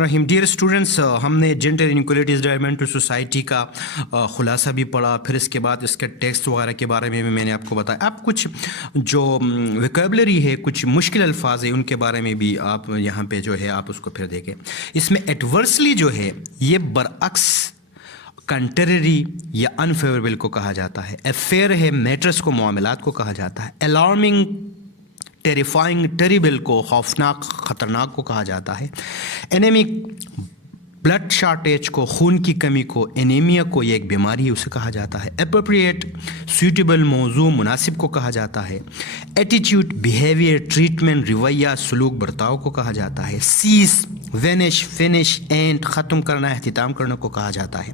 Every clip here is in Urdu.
رحیم ڈیئر اسٹوڈنٹس، ہم نے جینڈر انیکولیٹیز ڈرائیون ٹو سوسائٹی کا خلاصہ بھی پڑھا، پھر اس کے بعد اس کے ٹیکسٹ وغیرہ کے بارے میں بھی میں نے آپ کو بتایا. اب کچھ جو ویکیبلری ہے، کچھ مشکل الفاظ ہیں، ان کے بارے میں بھی آپ یہاں پہ جو ہے آپ اس کو پھر دیکھیں. اس میں ایڈورسلی جو ہے یہ برعکس، کنٹرری یا انفیوریبل کو کہا جاتا ہے. افیئر ہے، میٹرس کو، معاملات کو کہا جاتا ہے. الارمنگ، ٹیریفائنگ، ٹیریبل کو، خوفناک، خطرناک کو کہا جاتا ہے. اینیمک، بلڈ شارٹیج کو، خون کی کمی کو، اینیمیا کو، یہ ایک بیماری ہے، اسے کہا جاتا ہے. اپروپریٹ، سوٹیبل، موزوں، مناسب کو کہا جاتا ہے. ایٹیٹیوڈ، بیہیویئر، ٹریٹمنٹ، رویہ، سلوک، برتاؤ کو کہا جاتا ہے. سیز، وینش، فنش، اینڈ، ختم کرنا، اختتام کرنے کو کہا جاتا ہے.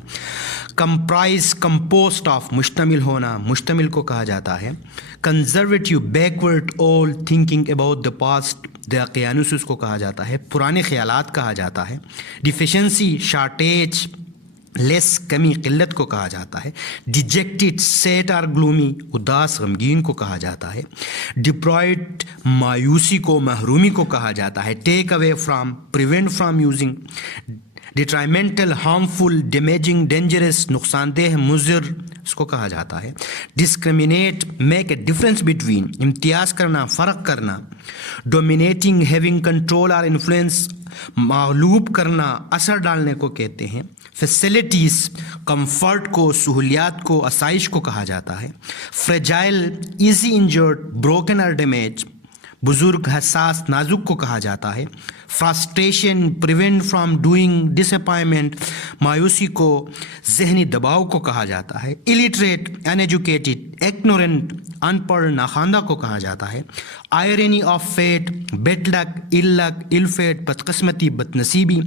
کمپرائز، کمپوسٹ آف، مشتمل ہونا، مشتمل کو کہا جاتا ہے. Conservative, backward, old, thinking about the past, دیاقیانوسس کو کہا جاتا ہے. پرانے خیالات کہا جاتا ہے. ڈیفیشنسی، شارٹیج، لیس، کمی، قلت کو کہا جاتا ہے. ڈیجیکٹڈ، سیٹ اور گلومی، اداس، غمگین کو کہا جاتا ہے. ڈپرائڈ، مایوسی کو، محرومی کو کہا جاتا ہے. Take away from, prevent from using. Detrimental, harmful, damaging, dangerous, نقصان دہ، مضر، اس کو کہا جاتا ہے. Discriminate, make a difference between, امتیاز کرنا، فرق کرنا. ڈومینیٹنگ، ہیونگ کنٹرول اور انفلوئنس، مغلوب کرنا، اثر ڈالنے کو کہتے ہیں. فیسلٹیز، کمفرٹ کو، سہولیات کو، آسائش کو کہا جاتا ہے. فریجائل، ایزی انجرڈ، بروکن اور ڈیمیج، بزرگ، حساس، نازک کو کہا جاتا ہے. Frustration, prevent from doing, disappointment, مایوسی کو، ذہنی دباؤ کو کہا جاتا ہے. الٹریٹ، ان ایجوکیٹڈ، ایگنورنٹ، ان پڑھ، ناخواندہ کو کہا جاتا ہے. Irony of fate, bad luck, ill luck, ال فیٹ، بدقسمتی، بد نصیبی.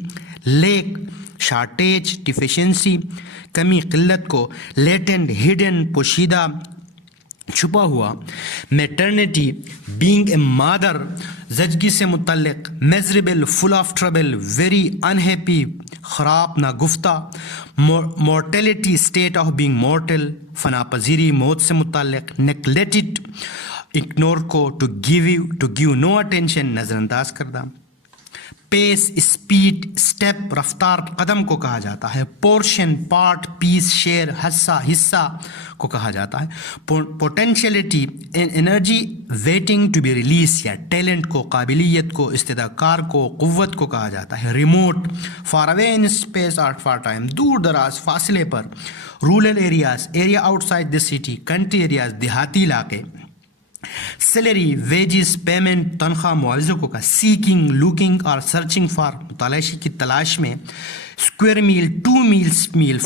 لیک، شارٹیج، ڈیفیشنسی، کمی، قلت کو. لیٹنٹ، ہڈن، پوشیدہ، چھپا ہوا. میٹرنیٹی، بینگ اے مادر، زچگی سے متعلق. Miserable, full of trouble, very unhappy, خراب، ناگفتہ. Mortality, state of being mortal, فنا پذیری، موت سے متعلق. نیگلیکٹڈ، اگنور کو، ٹو گیو نو اٹینشن، نظر انداز کردہ. پیس، اسپیڈ، اسٹیپ، رفتار، قدم کو کہا جاتا ہے. پورشن، پارٹ، پیس، شیئر، حصہ کو کہا جاتا ہے. Potentiality, energy waiting to be release یا ٹیلنٹ کو، قابلیت کو، استدعاء کار کو، قوت کو کہا جاتا ہے. Remote, far away in space اور فار ٹائم، دور دراز، فاصلے پر. Rural areas, area outside the city. Country areas, دیہاتی علاقے. سیلری، ویجز، پیمنٹ، تنخواہ، معاوضوں کو کہا. سیکنگ، لوکنگ اور سرچنگ فار، متلاشی کی تلاش میں. اسکوائر میل، 2 میلز میل.